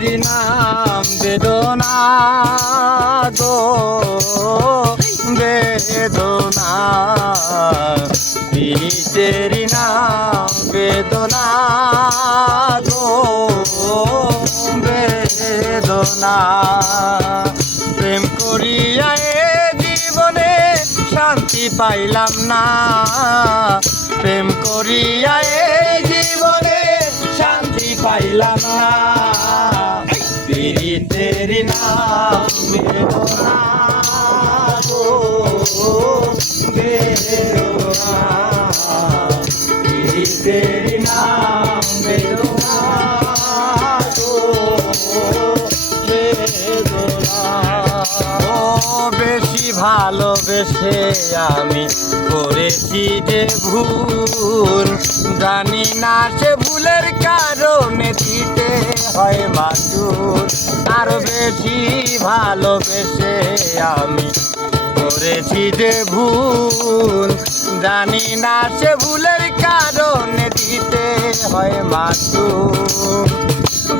তেরি নাম বেদনা গো বেদনা তেরি নাম বেদনা গো বেদনা প্রেম করিয়া এ জীবনে শান্তি পাইলাম না প্রেম করিয়া এ জীবনে শান্তি পাইলাম না তেরি নাম বেদনা গো বেদনা তেরি নাম বেদনা গো বেদনা ও বেশি ভালোবেসে আমি করেছি যে ভুল জানি না সে ভুলের কারণে দিতে হয় মাসুল আরো বেশি ভালোবেসে আমি করেছি যে ভুল জানি না সে ভুলের কারণে দিতে হয় মাসুল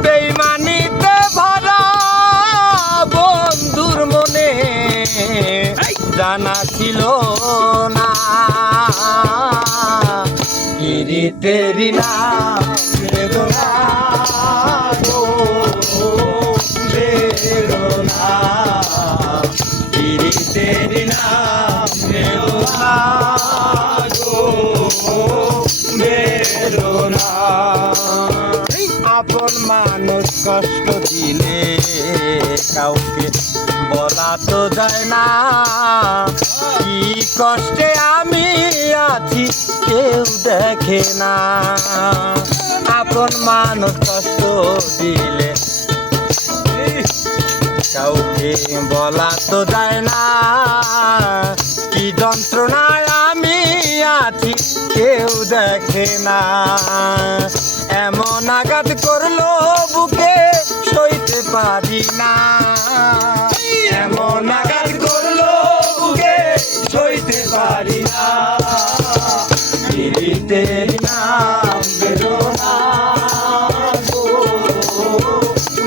বেইমানিতে ভরা বন্ধুর মনে জানা ছিল না তেরি নাম বেদনা গো বেদনা তেরি নাম বেদনা গো বেদনা আপন মানুষ কষ্ট দিলে কাউকে বলা তো যায় না কি কষ্টে আমি আছি কেউ দেখে না আপন মানুষ কষ্ট দিলে কাউকে বলা তো যায় না কি যন্ত্রণায় আমি আছি কেউ দেখে না এমন আঘাত করলো বুকে সইতে পারি না এমন আঘাত করলো বুকে সইতে পারি না তেরি নাম বেদনা গো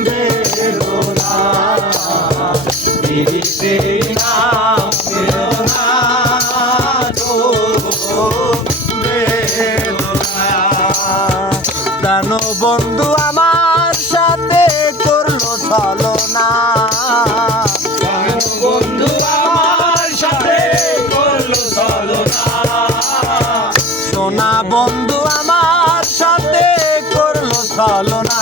বেদনা তেরি নাম বেদনা গো বেদনা প্রাণ বন্ধু আমার সাথে করলো ছলনা বন্ধু আমার সাথে করলো ছলনা সোনা বন্ধু আমার সাথে করলো ছলনা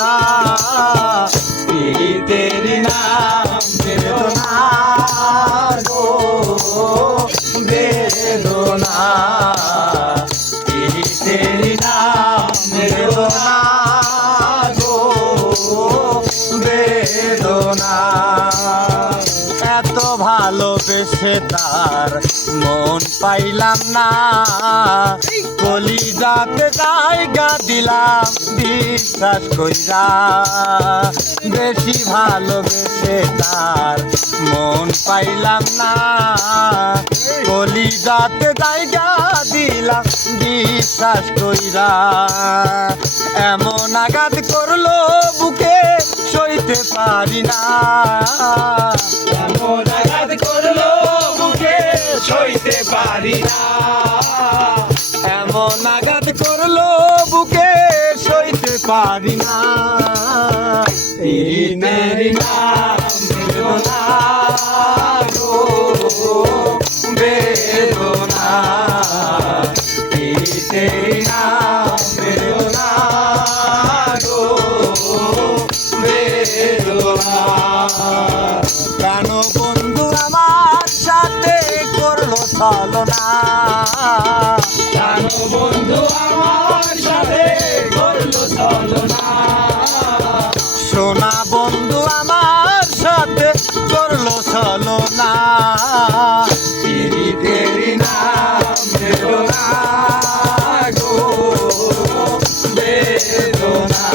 তেরি নাম বেদনা গো বেদনা তেরি নাম বেদনা গো বেদনা এত ভালোবেসে তার মন পাইলাম না কলিজাতে জায়গা দিলাম বিশ্বাস কইরা বেশি ভালোবেসে তার মন পাইলাম না কলিজাতে জায়গা দিলাম বিশ্বাস কইরা এমন আঘাত করলো বুকে সইতে পারি না এমন আঘাত করলো বুকে সইতে পারি না এমন আঘাত করলো বুকে সইতে পারি না তেরি নাম বেদনা গো বেদনা তেরি নাম বেদনা গো বেদনা প্রাণ বন্ধু আমার সাথে করলো ছলনা প্রাণ বন্ধু আমার সাথে করলো ছলনা সোনা বন্ধু আমার সাথে করলো ছলনা তেরি নাম বেদনা গো বেদনা